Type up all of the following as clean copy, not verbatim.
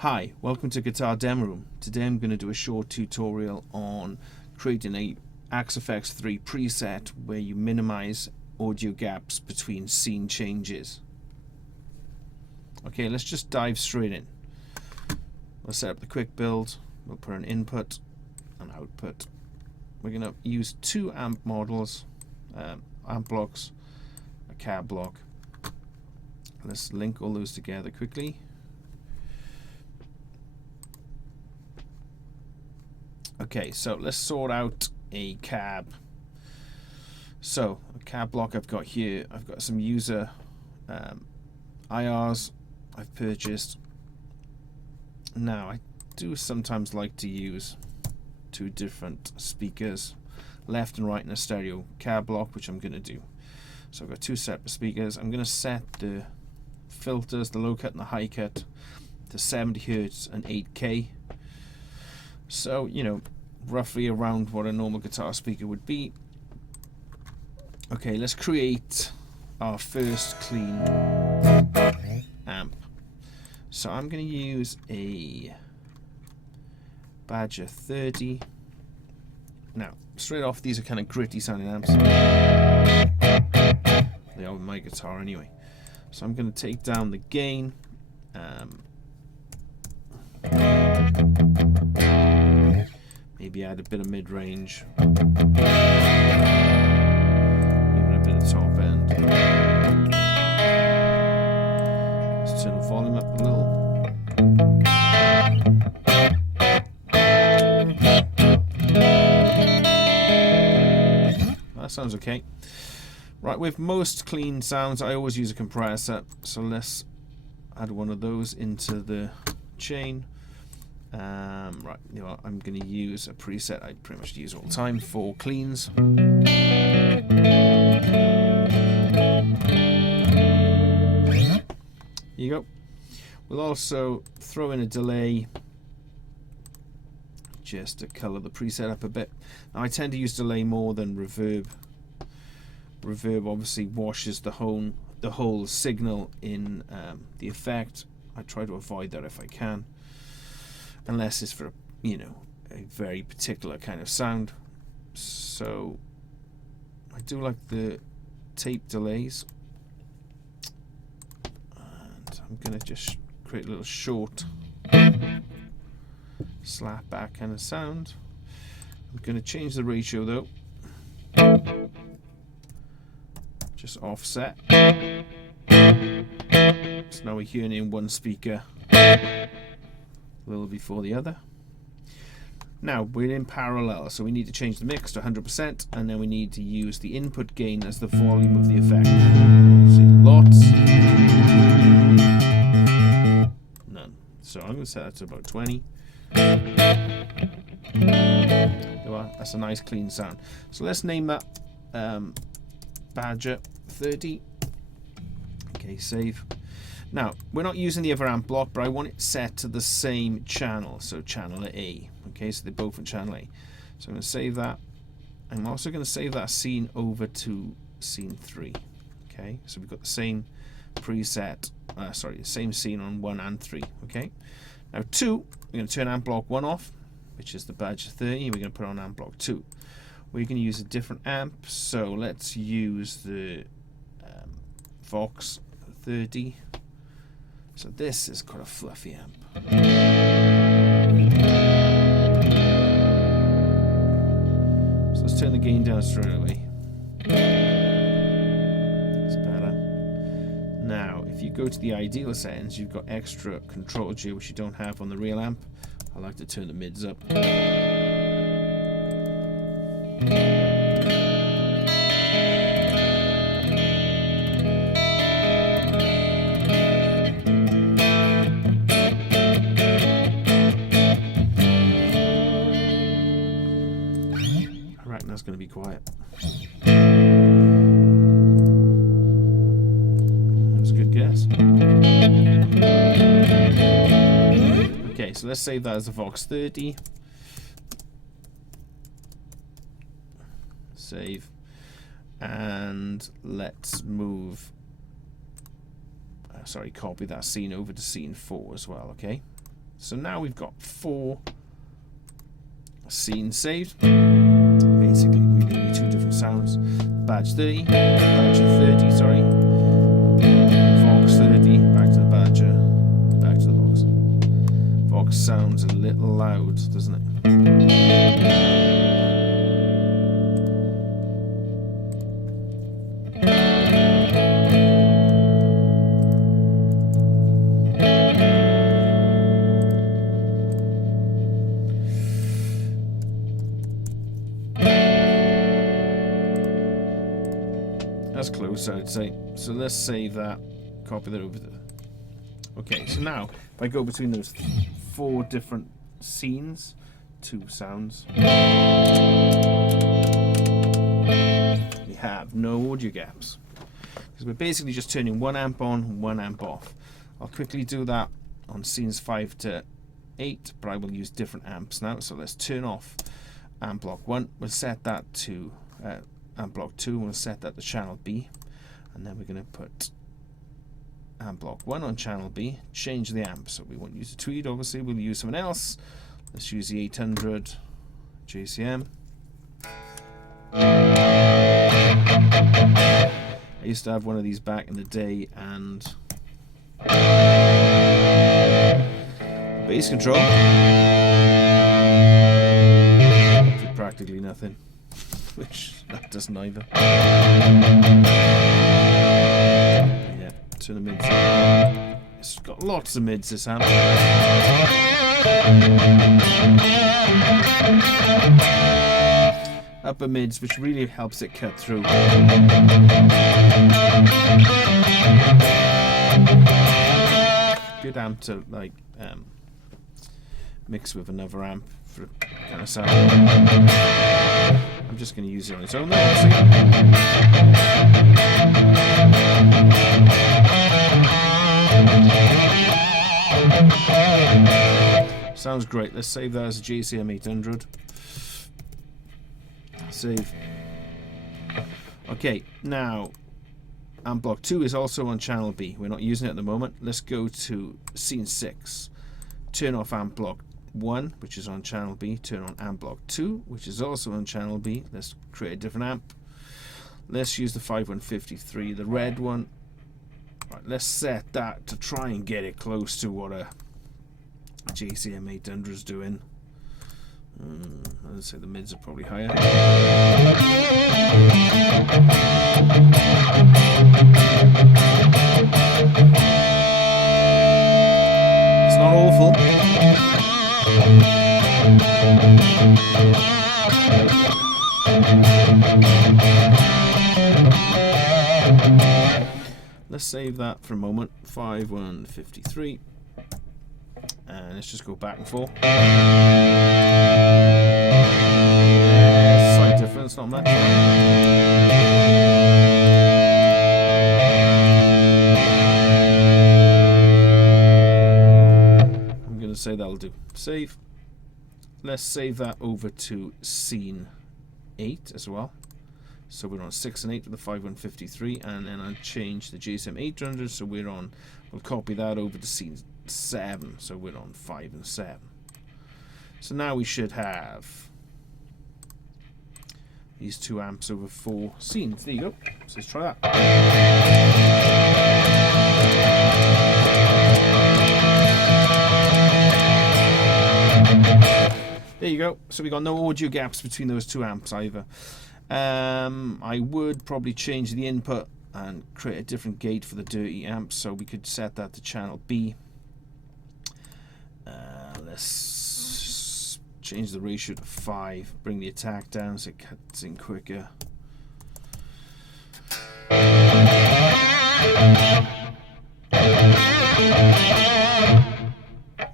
Hi, welcome to Guitar Demo Room. Today I'm going to do a short tutorial on creating a Axe-Fx 3 preset where you minimize audio gaps between scene changes. Okay, let's just dive straight in. Let's set up the quick build. We'll put an input and output. We're going to use two amp models, amp blocks, a cab block. Let's link all those together quickly. Okay, so let's sort out a cab. So a cab block I've got here, I've got some user IRs I've purchased. Now I do sometimes like to use two different speakers, left and right in a stereo cab block, which I'm going to do. So I've got two separate speakers. I'm going to set the filters, the low cut and the high cut, to 70 Hz and 8K. So, you know, roughly around what a normal guitar speaker would be. Okay, let's create our first clean amp. So I'm going to use a Badger 30. Now, straight off, these are kind of gritty sounding amps. They are with my guitar anyway. So I'm going to take down the gain. Maybe add a bit of mid-range, even a bit of top end. Let's turn the volume up a little. That sounds okay. Right, with most clean sounds, I always use a compressor, so let's add one of those into the chain. Right, you know what, I'm going to use a preset I pretty much use all the time for cleans. Here you go. We'll also throw in a delay just to colour the preset up a bit. Now I tend to use delay more than reverb. Reverb obviously washes the whole signal in the effect. I try to avoid that if I can, unless it's for, you know, a very particular kind of sound. So I do like the tape delays, and I'm gonna just create a little short slap back kind of sound. I'm gonna change the ratio though, just offset. So now we're hearing in one speaker a little before the other. Now we're in parallel, so we need to change the mix to 100%, and then we need to use the input gain as the volume of the effect. See, lots, none. So I'm going to set that to about 20. That's a nice clean sound. So let's name that Badger 30. Okay, save. Now, we're not using the other amp block, but I want it set to the same channel, so channel A. Okay, so they're both in channel A. So I'm going to save that. I'm also going to save that scene over to scene 3. Okay, so we've got the same preset, the same scene on 1 and 3. Okay, now 2, we're going to turn amp block 1 off, which is the Badger 30. We're going to put on amp block 2. We're going to use a different amp, so let's use the Vox 30. So this is quite a fluffy amp. So let's turn the gain down straight away. That's better. Now, if you go to the ideal settings, you've got extra control here, which you don't have on the real amp. I like to turn the mids up. That's going to be quiet. That was a good guess. Okay, so let's save that as a Vox 30. Save. And let's move copy that scene over to scene 4 as well, okay? So now we've got 4 scenes saved. Basically, we're going to need 2 different sounds. Badge 30, Badger 30, sorry. Vox 30, back to the Badger, back to the Vox. Vox sounds a little loud, doesn't it? That's close, I'd say. So let's save that, copy that over there. Okay, so now if I go between those 4 different scenes, 2 sounds, we have no audio gaps. Because we're basically just turning 1 amp on, 1 amp off. I'll quickly do that on scenes 5 to 8, but I will use different amps now. So let's turn off amp block 1. We'll set that to amp block 2, we'll set that to channel B, and then we're going to put amp block 1 on channel B, change the amp, so we won't use the Tweed, obviously we'll use someone else. Let's use the 800 JCM. I used to have one of these back in the day, and bass control did practically nothing. Which that doesn't either. Yeah, turn the mids up. It's got lots of mids, this amp. Upper mids, which really helps it cut through. Good amp to like mix with another amp for a kind of sound. I'm just going to use it on its own there, sounds great. Let's save that as a JCM 800. Save. Okay, now amp block 2 is also on channel B. We're not using it at the moment. Let's go to scene 6. Turn off amp block 1, which is on channel B, turn on amp block 2, which is also on channel B. Let's create a different amp. Let's use the 5153, the red one. Right, let's set that to try and get it close to what a JCM 800 is doing. I'd say the mids are probably higher. It's not awful. Let's save that for a moment. 5153, and let's just go back and forth. Slight difference, not much. I'm going to say that'll do. Save. Let's save that over to scene 8 as well. So we're on 6 and 8 with the 5153, and then I'll change the JCM 800, so we'll copy that over to scene 7, so we're on 5 and 7. So now we should have these 2 amps over 4 scenes. There you go. So let's try that. There you go. So we got no audio gaps between those 2 amps either. I would probably change the input and create a different gate for the dirty amp, so we could set that to channel B. Let's change the ratio to 5, bring the attack down so it cuts in quicker.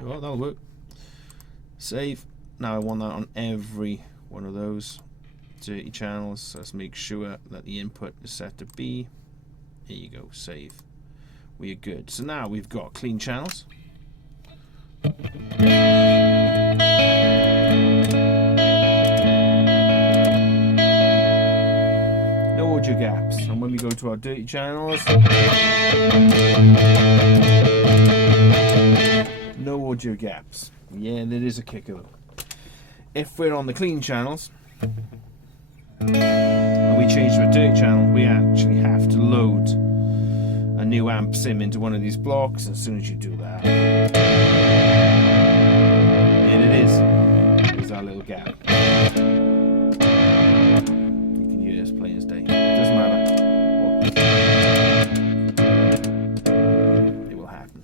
Well, that'll work. Save. Now I want that on every one of those dirty channels, so let's make sure that the input is set to B. Here you go, save. We are good. So now we've got clean channels. No audio gaps. And when we go to our dirty channels, No audio gaps. Yeah, there is a kicker though. If we're on the clean channels and we change to a dirty channel, we actually have to load a new amp sim into one of these blocks. As soon as you do that, and it is. There's our little gap. You can hear this plain as day. Doesn't matter. It will happen.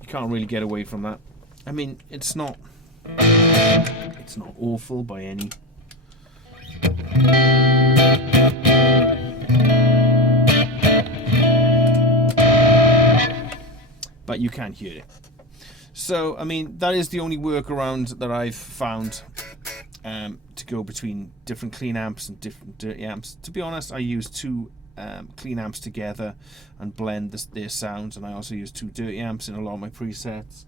You can't really get away from that. I mean, it's not awful by any. But you can hear it. So, I mean, that is the only workaround that I've found to go between different clean amps and different dirty amps. To be honest, I use two clean amps together and blend their sounds, and I also use two dirty amps in a lot of my presets.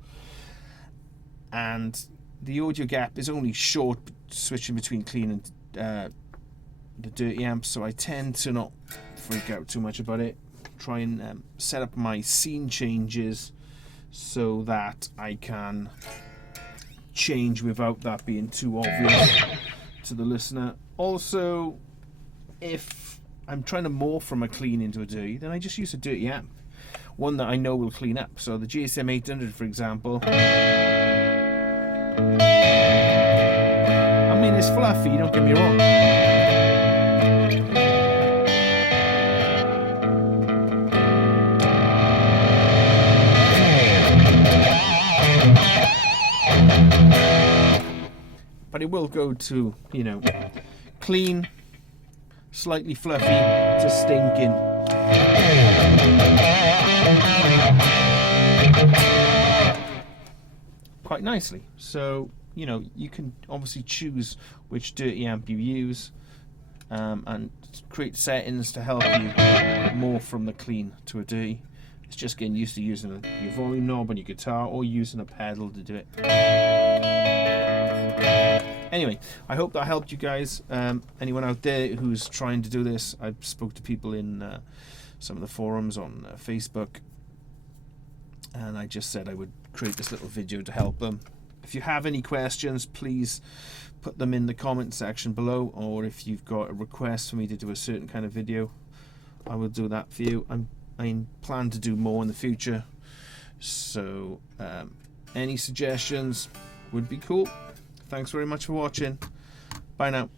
And the audio gap is only short switching between clean and the dirty amps, so I tend to not freak out too much about it. Try and set up my scene changes so that I can change without that being too obvious to the listener. Also, if I'm trying to morph from a clean into a dirty, then I just use a dirty amp, one that I know will clean up. So the GSM 800, for example, I mean, it's fluffy, don't get me wrong. But it will go to, you know, clean, slightly fluffy to stinking. Quite nicely. So, you know, you can obviously choose which dirty amp you use and create settings to help you morph from the clean to a dirty. It's just getting used to using your volume knob on your guitar or using a pedal to do it. Anyway, I hope that helped you guys. Anyone out there who's trying to do this, I spoke to people in some of the forums on Facebook, and I just said I would create this little video to help them. If you have any questions, please put them in the comment section below, or if you've got a request for me to do a certain kind of video, I will do that for you. I plan to do more in the future, so any suggestions would be cool. Thanks very much for watching. Bye now.